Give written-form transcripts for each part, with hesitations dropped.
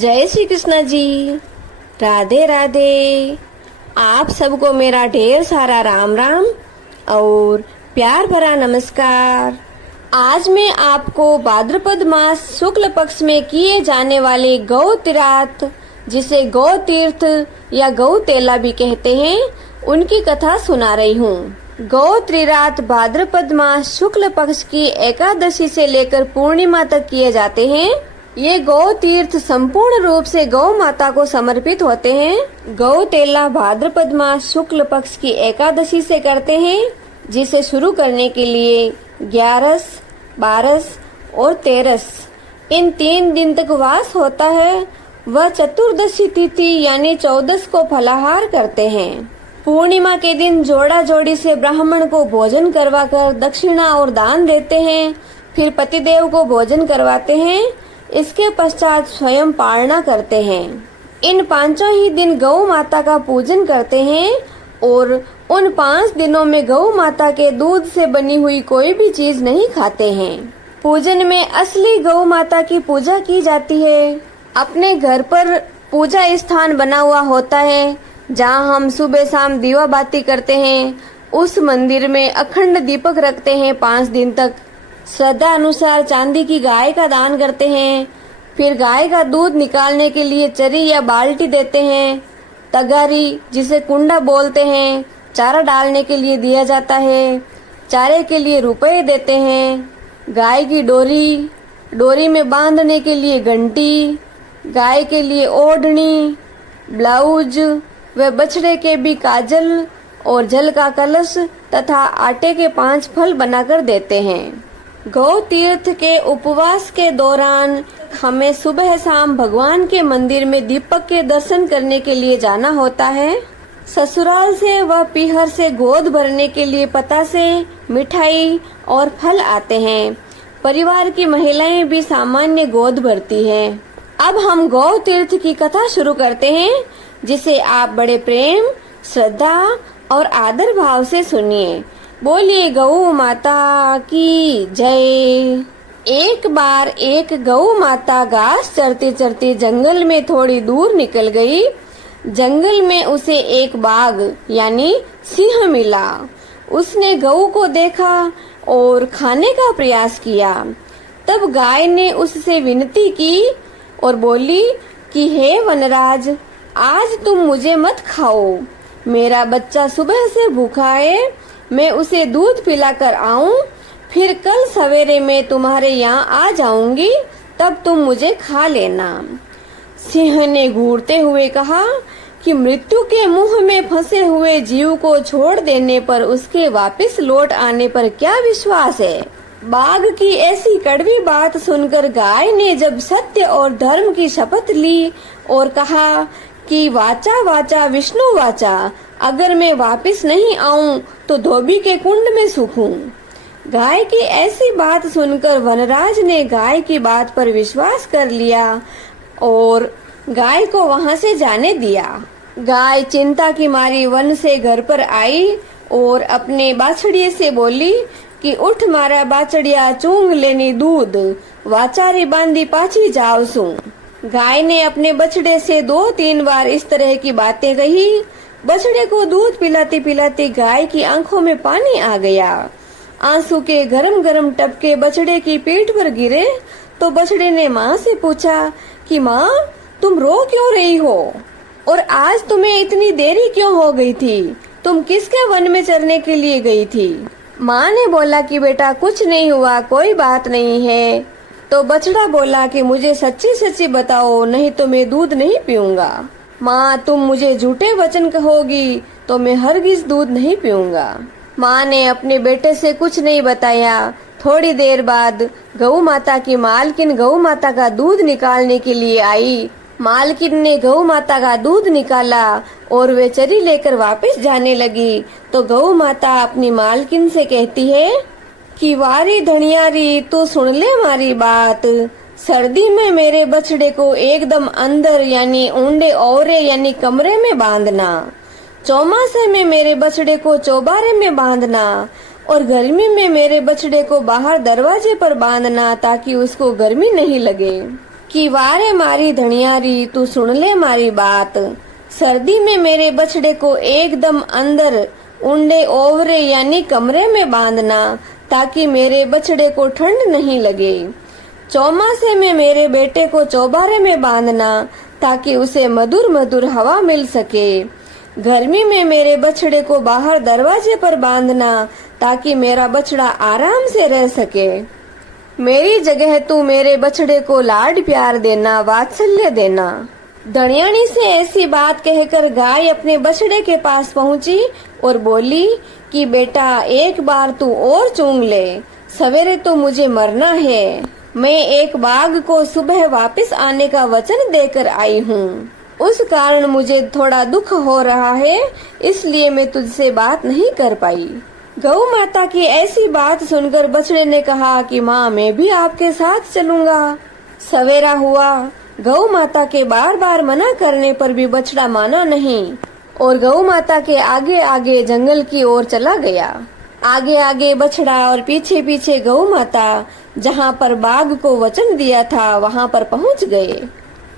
जय श्री कृष्ण जी। राधे राधे। आप सबको मेरा ढेर सारा राम राम और प्यार भरा नमस्कार। आज मैं आपको भाद्रपद मास शुक्ल पक्ष में किए जाने वाले गौ तीराथ, जिसे गौ तीर्थ या गौ तेला भी कहते हैं, उनकी कथा सुना रही हूँ। गौ त्रिरात भाद्रपद मास शुक्ल पक्ष की एकादशी से लेकर पूर्णिमा तक किए जाते हैं। ये गौ तीर्थ संपूर्ण रूप से गौ माता को समर्पित होते हैं। गौ तेला भाद्रपद मास शुक्ल पक्ष की एकादशी से करते हैं, जिसे शुरू करने के लिए 11, 12 और 13 इन 3 दिन तक वास होता है। वह चतुर्दशी तिथि यानी 14 को फलाहार करते हैं। पूर्णिमा के दिन जोड़ा जोड़ी से ब्राह्मण को भोजन करवाकर दक्षिणा और दान देते हैं। फिर पतिदेव को भोजन करवाते हैं। इसके पश्चात स्वयं पारणा करते हैं। इन 5 ही दिन गौ माता का पूजन करते हैं और उन 5 दिनों में गौ माता के दूध से बनी हुई कोई भी चीज नहीं खाते हैं। पूजन में असली गौ माता की पूजा की जाती है। अपने घर पर पूजा स्थान बना हुआ होता है, जहाँ हम सुबह शाम दीवा बाती करते हैं। उस मंदिर में अखंड दीपक रखते हैं 5 दिन तक। श्रद्धा अनुसार चांदी की गाय का दान करते हैं। फिर गाय का दूध निकालने के लिए चरी या बाल्टी देते हैं। तगारी, जिसे कुंडा बोलते हैं, चारा डालने के लिए दिया जाता है। चारे के लिए रुपए देते हैं। गाय की डोरी में बांधने के लिए घंटी, गाय के लिए ओढ़नी, ब्लाउज व बछड़े के भी काजल और जल का कलश तथा आटे के 5 फल बनाकर देते हैं। गौ तीर्थ के उपवास के दौरान हमें सुबह शाम भगवान के मंदिर में दीपक के दर्शन करने के लिए जाना होता है। ससुराल से व पीहर से गोद भरने के लिए पतासे, मिठाई और फल आते हैं। परिवार की महिलाएं भी सामान्य गोद भरती हैं। अब हम गौ तीर्थ की कथा शुरू करते हैं, जिसे आप बड़े प्रेम, श्रद्धा और आदर भाव से सुनिए। बोलिए गौ माता की जय। एक बार एक गौ माता घास चरते चरते जंगल में थोड़ी दूर निकल गई। जंगल में उसे एक बाघ यानी सिंह मिला। उसने गऊ को देखा और खाने का प्रयास किया। तब गाय ने उससे विनती की और बोली कि हे वनराज, आज तुम मुझे मत खाओ। मेरा बच्चा सुबह से भूखा है। मैं उसे दूध पिलाकर आऊं, फिर कल सवेरे मैं तुम्हारे यहाँ आ जाऊंगी, तब तुम मुझे खा लेना। सिंह ने घूरते हुए कहा कि मृत्यु के मुंह में फंसे हुए जीव को छोड़ देने पर उसके वापस लौट आने पर क्या विश्वास है। बाघ की ऐसी कड़वी बात सुनकर गाय ने जब सत्य और धर्म की शपथ ली और कहा कि वाचा वाचा विष्णु वाचा, अगर मैं वापस नहीं आऊं तो धोबी के कुंड में सूखूं। गाय की ऐसी बात सुनकर वनराज ने गाय की बात पर विश्वास कर लिया और गाय को वहां से जाने दिया। गाय चिंता की मारी वन से घर पर आई और अपने बाछड़िए से बोली कि उठ मारा बाछड़िया, चूंग लेनी दूध, वाचारी बांधी पाछी जाओ सू। गाय ने अपने बछड़े से 2-3 बार इस तरह की बातें कही। बछड़े को दूध पिलाती पिलाती गाय की आंखों में पानी आ गया। आंसू के गरम गरम टपके बछड़े की पीठ पर गिरे तो बछड़े ने माँ से पूछा कि माँ, तुम रो क्यों रही हो और आज तुम्हें इतनी देरी क्यों हो गई थी? तुम किसके वन में चरने के लिए गई थी? माँ ने बोला कि बेटा कुछ नहीं हुआ, कोई बात नहीं है। तो बछड़ा बोला कि मुझे सच्ची सच्ची बताओ, नहीं तो मैं दूध नहीं पीऊंगा। माँ, तुम मुझे झूठे वचन कहोगी तो मैं हरगिज दूध नहीं पीऊंगा। माँ ने अपने बेटे से कुछ नहीं बताया। थोड़ी देर बाद गौ माता की मालकिन गौ माता का दूध निकालने के लिए आई। मालकिन ने गौ माता का दूध निकाला और वे चरी लेकर वापस जाने लगी तो गौ माता अपनी मालकिन से कहती है कि वारी धनियारी, तू सुन ले मारी बात। सर्दी में मेरे बछड़े को एकदम अंदर यानी ऊंडे औरे यानी कमरे में बांधना। चौमासे में मेरे बछड़े को चौबारे में बांधना और गर्मी में मेरे बछड़े को बाहर दरवाजे पर बांधना, ताकि उसको गर्मी नहीं लगे। कि वारे मारी धनियारी तू सुन ले मारी बात। सर्दी में मेरे बछड़े को एकदम अंदर उंडे ओवरे यानी कमरे में बांधना, ताकि मेरे बछड़े को ठंड नहीं लगे। चौमासे में मेरे बेटे को चौबारे में बांधना, ताकि उसे मधुर मधुर हवा मिल सके। गर्मी में मेरे बछड़े को बाहर दरवाजे पर बांधना, ताकि मेरा बछड़ा आराम से रह सके। मेरी जगह तू मेरे बछड़े को लाड प्यार देना, वात्सल्य देना। धनियानी से ऐसी बात कहकर गाय अपने बछड़े के पास पहुंची और बोली कि बेटा एक बार तू और चूंग ले, सवेरे तो मुझे मरना है। मैं एक बाघ को सुबह वापस आने का वचन देकर आई हूँ, उस कारण मुझे थोड़ा दुख हो रहा है, इसलिए मैं तुझसे बात नहीं कर पाई। गौ माता की ऐसी बात सुनकर बछड़े ने कहा कि माँ मैं भी आपके साथ चलूंगा। सवेरा हुआ, गौ माता के बार बार मना करने पर भी बछड़ा माना नहीं और गौ माता के आगे आगे जंगल की ओर चला गया। आगे आगे बछड़ा और पीछे पीछे गौ माता जहाँ पर बाघ को वचन दिया था वहाँ पर पहुँच गए।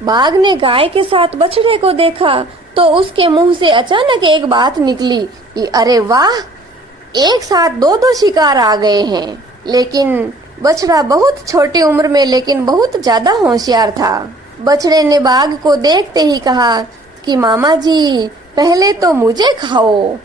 बाघ ने गाय के साथ बछड़े को देखा तो उसके मुंह से अचानक एक बात निकली कि अरे वाह, एक साथ दो दो शिकार आ गए हैं। लेकिन बछड़ा बहुत छोटी उम्र में लेकिन बहुत ज्यादा होशियार था। बछड़े ने बाघ को देखते ही कहा कि मामा जी पहले तो मुझे खाओ।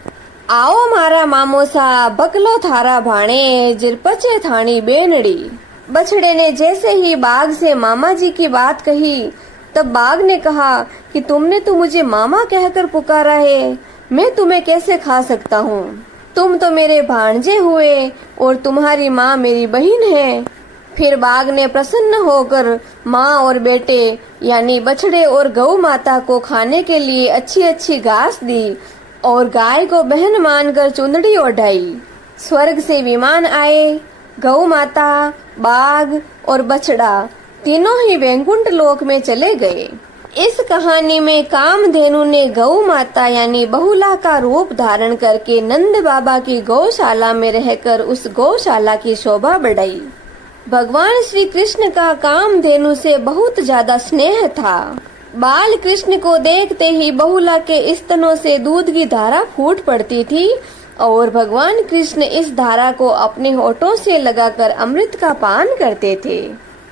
आओ मारा मामोसा, बकलो थारा भाणे, जिरपचे थानी बेनड़ी। बछड़े ने जैसे ही बाघ से मामा जी की बात कही, तब बाघ ने कहा कि तुमने तो मुझे मामा कहकर पुकारा है, मैं तुम्हें कैसे खा सकता हूँ? तुम तो मेरे भांजे हुए और तुम्हारी माँ मेरी बहन है। फिर बाघ ने प्रसन्न होकर माँ और बेटे यानी बछड़े और गौ माता को खाने के लिए अच्छी अच्छी घास दी और गाय को बहन मानकर चुंदड़ी ओढ़ाई। स्वर्ग से विमान आए। गौ माता, बाघ और बछड़ा तीनों ही वैकुंठ लोक में चले गए। इस कहानी में कामधेनु ने गौ माता यानी बहुला का रूप धारण करके नंद बाबा की गौशाला में रहकर उस गौशाला की शोभा बढ़ाई। भगवान श्री कृष्ण का कामधेनु से बहुत ज्यादा स्नेह था। बाल कृष्ण को देखते ही बहुला के स्तनों से दूध की धारा फूट पड़ती थी और भगवान कृष्ण इस धारा को अपने होठों से लगाकर अमृत का पान करते थे।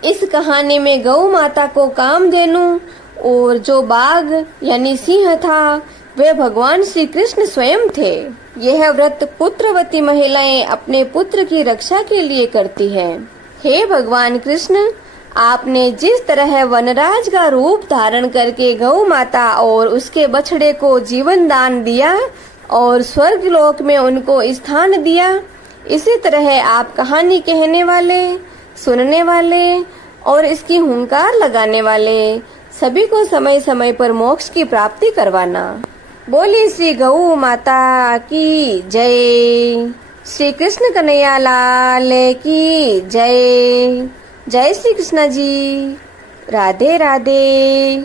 इस कहानी में गौ माता को कामधेनु और जो बाघ यानी सिंह था वे भगवान श्री कृष्ण स्वयं थे। यह व्रत पुत्रवती महिलाएं अपने पुत्र की रक्षा के लिए करती हैं। हे भगवान कृष्ण, आपने जिस तरह वनराज का रूप धारण करके गौ माता और उसके बछड़े को जीवन दान दिया और स्वर्ग लोक में उनको स्थान दिया, इसी तरह आप कहानी कहने वाले, सुनने वाले और इसकी हुंकार लगाने वाले सभी को समय समय पर मोक्ष की प्राप्ति करवाना। बोली श्री गौ माता की जय। श्री कृष्ण कन्हैया लाल की जय। जय श्री कृष्ण जी। राधे राधे।